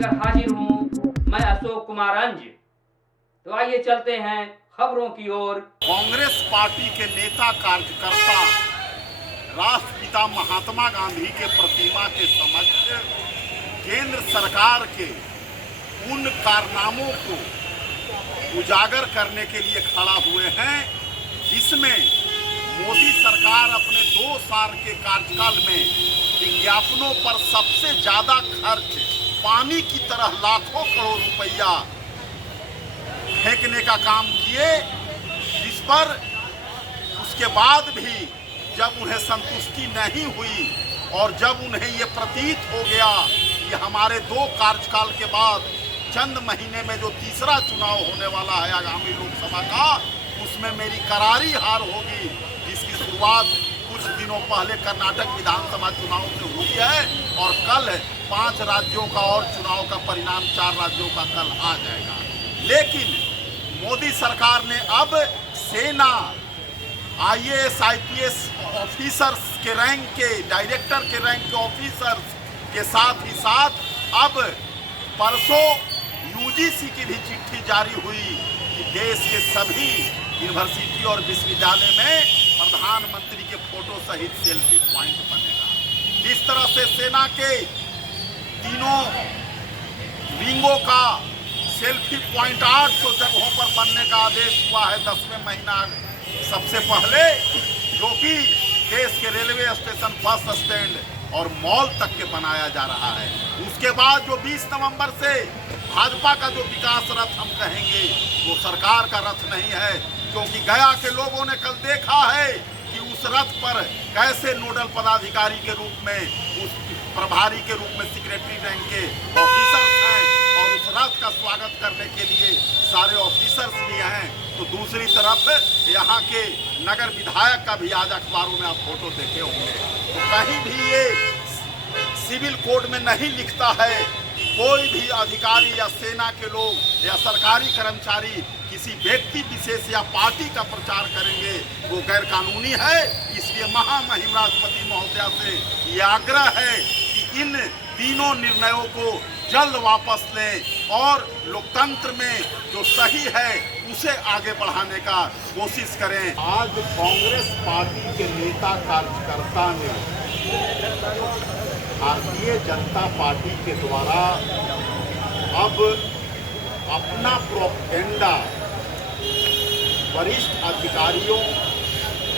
लेकर हाजिर हूँ मैं अशोक कुमार अंज। तो आइए चलते हैं खबरों की ओर। कांग्रेस पार्टी के नेता कार्यकर्ता राष्ट्रपिता महात्मा गांधी के प्रतिमा के समक्ष केंद्र सरकार के उन कारनामों को उजागर करने के लिए खड़ा हुए हैं जिसमें मोदी सरकार अपने 2 साल के कार्यकाल में विज्ञापनों पर सबसे ज्यादा खर्च पानी की तरह लाखों करोड़ रुपया फेंकने का काम किए, जिस पर उसके बाद भी जब उन्हें संतुष्टि नहीं हुई और जब उन्हें ये प्रतीत हो गया कि हमारे 2 कार्यकाल के बाद चंद महीने में जो तीसरा चुनाव होने वाला है आगामी लोकसभा का, उसमें मेरी करारी हार होगी, जिसकी शुरुआत कुछ दिनों पहले कर्नाटक विधानसभा चुनाव से हुई है और कल 5 राज्यों का और चुनाव का परिणाम 4 राज्यों का कल आ जाएगा। लेकिन मोदी सरकार ने अब सेना, IAS IPS ऑफिसर्स के रैंक के, डायरेक्टर के रैंक के ऑफिसर्स के साथ ही साथ अब परसों UGC की भी चिट्ठी जारी हुई कि देश के सभी यूनिवर्सिटी और विश्वविद्यालय में प्रधानमंत्री के फोटो सहित सेल्फी पॉइंट बनेगा। जिस तरह से सेना के तीनों विंगों का सेल्फी पॉइंट 800 जगहों पर बनने का आदेश हुआ है 10वें महीना सबसे पहले, जो कि देश के रेलवे स्टेशन, बस स्टैंड और मॉल तक के बनाया जा रहा है। उसके बाद जो 20 नवंबर से भाजपा का जो विकास रथ हम कहेंगे वो सरकार का रथ नहीं है, क्योंकि गया के लोगों ने कल देखा है कि उस रथ पर कैसे नोडल पदाधिकारी के रूप में, उस प्रभारी के रूप में सेक्रेटरी रैंक के ऑफिसर्स हैं और उस रथ का स्वागत करने के लिए सारे ऑफिसर्स भी हैं। तो दूसरी तरफ यहाँ के नगर विधायक का भी आज अखबारों में आप फोटो देखे होंगे। तो कहीं भी ये सिविल कोड में नहीं लिखता है कि कोई भी अधिकारी या सेना के लोग या सरकारी कर्मचारी किसी व्यक्ति विशेष या पार्टी का प्रचार करेंगे, वो गैर कानूनी है। इसलिए महामहिम राष्ट्रपति महोदया से ये आग्रह है कि इन तीनों निर्णयों को जल्द वापस लें और लोकतंत्र में जो सही है उसे आगे बढ़ाने का कोशिश करें। आज कांग्रेस पार्टी के नेता कार्यकर्ता ने भारतीय जनता पार्टी के द्वारा अब अपना प्रोपेगेंडा वरिष्ठ अधिकारियों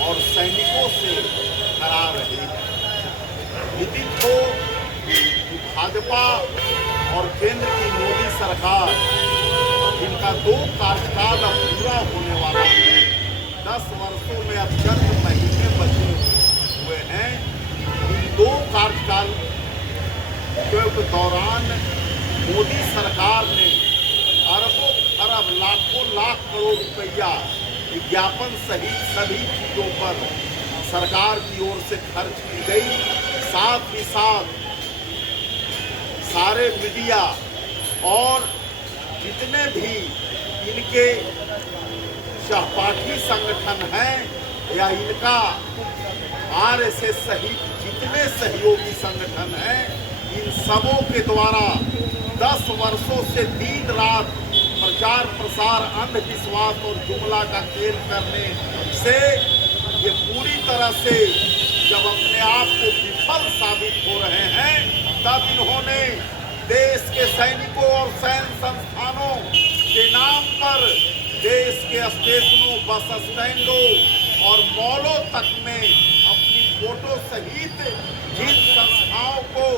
और सैनिकों से करा रहे हैं। विदित हो कि भाजपा और केंद्र की मोदी सरकार, जिनका 2 कार्यकाल अब पूरा होने वाला है, 10 वर्षों में अब चंद महीने बचे हुए हैं, इन 2 कार्यकाल के दौरान मोदी सरकार ने अरबों खरब लाखों लाख करोड़ रुपया विज्ञापन सहित सभी चीजों पर सरकार की ओर से खर्च की गई। साथ ही साथ सारे मीडिया और जितने भी इनके सहपाठी संगठन हैं या इनका RSS सहित जितने सहयोगी संगठन हैं, इन सबों के द्वारा 10 वर्षों से दिन रात प्रचार प्रसार, अंधविश्वास और जुमला का खेल करने से ये पूरी तरह से जब अपने आप को विफल साबित हो रहे हैं, तब इन्होंने देश के सैनिकों और सैन्य संस्थानों के नाम पर देश के स्टेशनों, बस स्टैंडों और मॉलों तक में अपनी फोटो सहित जिन संस्थाओं को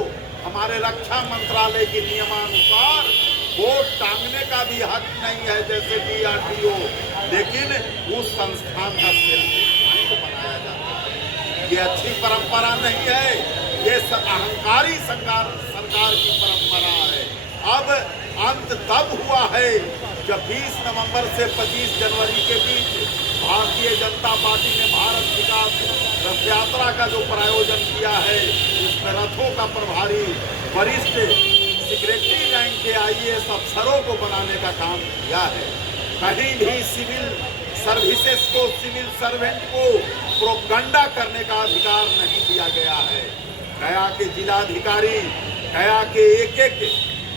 हमारे रक्षा मंत्रालय के नियमानुसार वोट टांगने का भी हक नहीं है, जैसे DRDO, लेकिन उस संस्थान का सेल्फी पॉइंट बनाया जाता है। ये अच्छी परंपरा नहीं है, ये अहंकारी सरकार की परंपरा है। अब अंत तब हुआ है जब 20 नवंबर से 25 जनवरी के बीच भारतीय जनता पार्टी ने भारत विकास रथ यात्रा का जो प्रायोजन किया है, उसमें रथों का प्रभारी वरिष्ठ सेक्रेटरी रैंक के IAS अफसरों को बनाने का काम किया है। कहीं भी सिविल सर्विसेज को, सिविल सर्वेंट को प्रोपगंडा करने का अधिकार नहीं दिया गया है। गया के जिलाधिकारी, गया के एक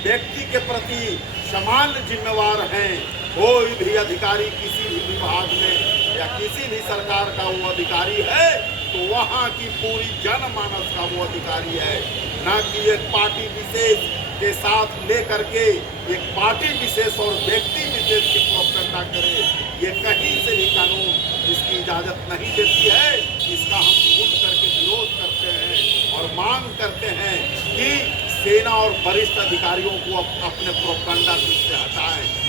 व्यक्ति के प्रति समान जिम्मेवार हैं। कोई भी अधिकारी किसी भी विभाग में या किसी भी सरकार का वो अधिकारी है तो वहाँ की पूरी जनमानस का वो अधिकारी है, न कि एक पार्टी विशेष के साथ लेकर के एक पार्टी विशेष और व्यक्ति विशेष की प्रोपेगेंडा करे। ये कहीं से भी कानून इसकी इजाजत नहीं देती है। इसका हम खुद करके विरोध करते हैं और मांग करते हैं कि सेना और वरिष्ठ अधिकारियों को अपने प्रोपेगेंडा से हटाएं।